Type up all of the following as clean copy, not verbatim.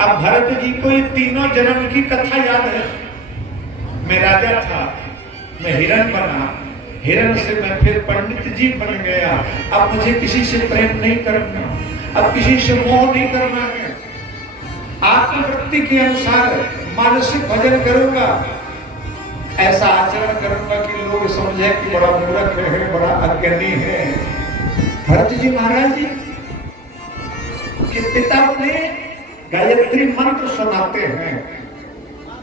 अब भरत जी को ये तीनों जन्म की कथा याद है। मैं राजा था, मैं हिरण बना, हिरण से मैं फिर पंडित जी बन गया। अब मुझे किसी से प्रेम नहीं करना, अब किसी से मोह नहीं करना है। आत्मवृत्ति के अनुसार मानसिक भजन करूंगा, ऐसा आचरण करूंगा कि लोग समझे कि बड़ा मूर्ख है, बड़ा अज्ञानी है। भरत जी महाराज जी के पिता ने गायत्री मंत्र सुनाते हैं।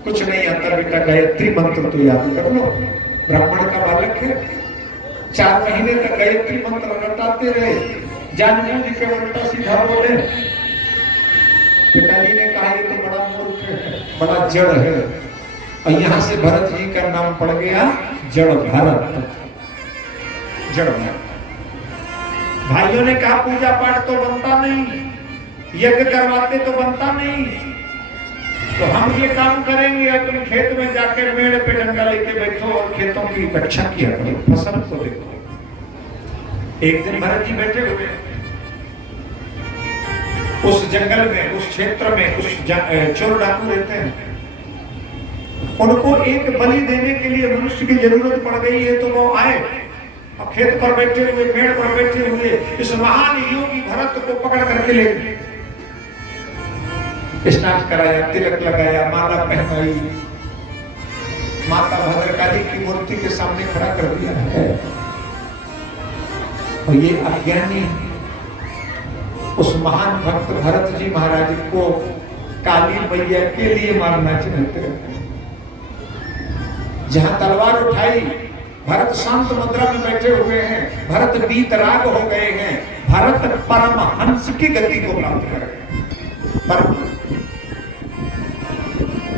कुछ नहीं आता बेटा, गायत्री मंत्र तो याद कर लो। ब्राह्मण का बालक है, 4 महीने तक गायत्री मंत्र रटाते रहे। जानबूझ के उल्टा सीधा बोले। पिताजी ने कहा ये तो बड़ा मूर्ख है, बड़ा जड़ है। और यहाँ से भरत जी का नाम पड़ गया जड़ भरत, जड़ भरत। भाइयों ने कहा पूजा पाठ तो बनता नहीं, यज्ञ करवाते तो बनता नहीं, तो हम ये काम करेंगे। अब तुम खेत में जाकर मेड़ पे डंडा लेके बैठो और खेतों की रक्षा किया करो, फसल को देखो। एक दिन भरत जी बैठे हुए उस जंगल में, उस क्षेत्र में, उस चोर डाकू रहते हैं। उनको एक बलि देने के लिए मनुष्य की जरूरत पड़ गई है, तो वो आए। अब खेत पर बैठे हुए, पेड़ पर बैठे हुए इस महान योगी भरत को पकड़ करके ले गए। स्नान कराया, तिलक लगाया, माला पहनाई, माता भद्रकाली की मूर्ति के सामने खड़ा कर दिया है। और ये अज्ञानी उस महान भक्त भरत जी महाराज को काली मैया के लिए मारना चाहते हैं। जहां तलवार उठाई, भरत शांत मुद्रा में बैठे हुए हैं, भरत वीतराग हो गए हैं, भरत परमहंस की गति को प्राप्त कर गए।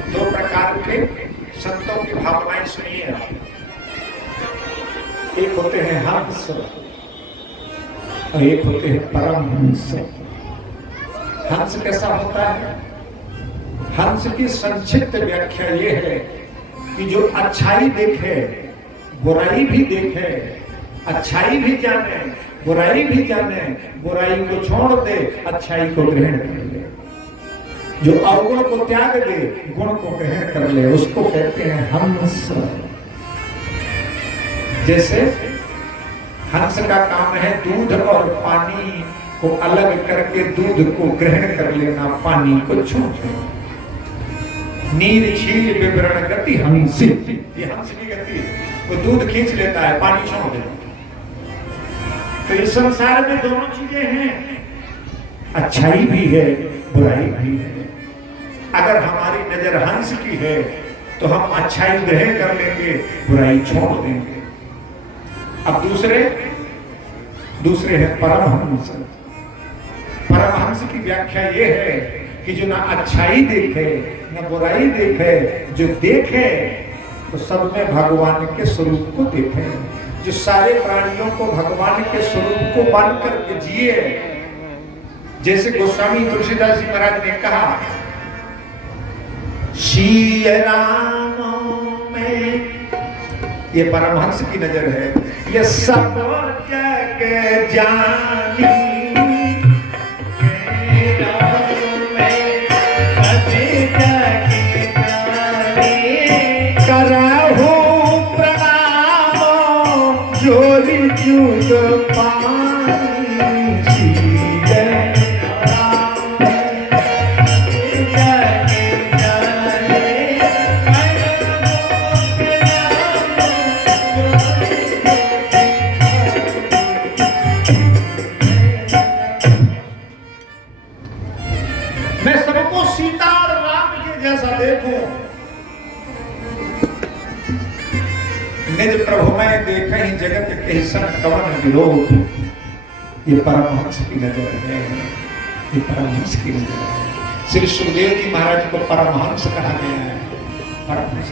2 प्रकार के संतों की भावनाएं सुनिए आप। एक होते हैं हंस और एक होते हैं परमहंस। हंस कैसा होता है? हंस की संक्षिप्त व्याख्या यह है कि जो अच्छाई देखे, बुराई भी देखे, अच्छाई भी जाने, बुराई भी जाने, बुराई को छोड़ दे, अच्छाई को ग्रहण कर ले। जो अवगुण को त्याग दे, गुण को ग्रहण कर ले, उसको कहते हैं हंस। जैसे हंस का काम है दूध और पानी को अलग करके दूध को ग्रहण कर लेना, पानी को छोड़ देना। नीर क्षीर विवरण गति हंसी, ये हंस की गति है। वो दूध खींच लेता है, पानी छोड़ देता है। तो इस संसार में दोनों चीजें हैं, अच्छाई भी है, बुराई भी है। अगर हमारी नजर हंस की है तो हम अच्छाई ग्रहण कर लेंगे, बुराई छोड़ देंगे। अब दूसरे हैं परमहंस। परमहंस की व्याख्या यह है कि जो ना अच्छाई देखे न बुराई देखे, जो देखे तो सब में भगवान के स्वरूप को देखे, जो सारे प्राणियों को भगवान के स्वरूप को मान करके जिए। जैसे गोस्वामी तुलसीदास जी महाराज ने कहा, श्री राम में, ये परमहंस की नजर है, ये सब जग जानी निज प्रभु में देखे ही जगत के सन कवन विरोध। ये परमहंस की नजर है, ये परमहंस की नजर है। श्री सुखदेव जी महाराज को परमहंस कहा गया है, परमहंस।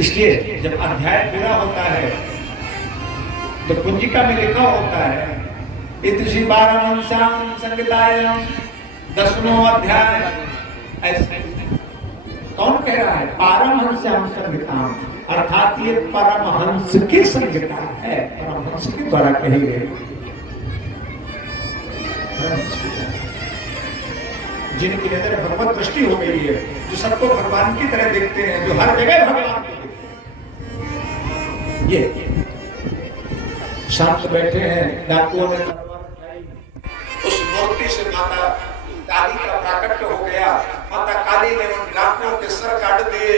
इसलिए जब अध्याय पूरा होता है तो कुंजिका में लिखा होता है, इति पारमहंस्याम संहितायाम 10वां अध्याय। ऐसे कौन कह रहा है? पारमहंस्याम संहिताम, अर्थात ये परमहंस की संहिता है, परमहंस के द्वारा कही गई। जिनकी नजर भगवत दृष्टि हो गई है, जो सबको भगवान की तरह देखते हैं, जो हर जगह भगवान को देखते हैं। ये शांत बैठे हैं, डाकुओं ने तलवार उठाई, उस मूर्ति से माता काली का प्राकट्य हो गया। माता काली ने उन डाकुओं के सर काट दिए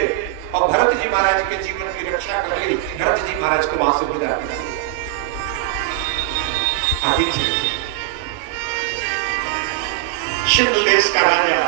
और भरत जी महाराज के जीवन की रक्षा कर ली। भरत जी महाराज को वहां से विदा किया। आगे सिंधु देश का राजा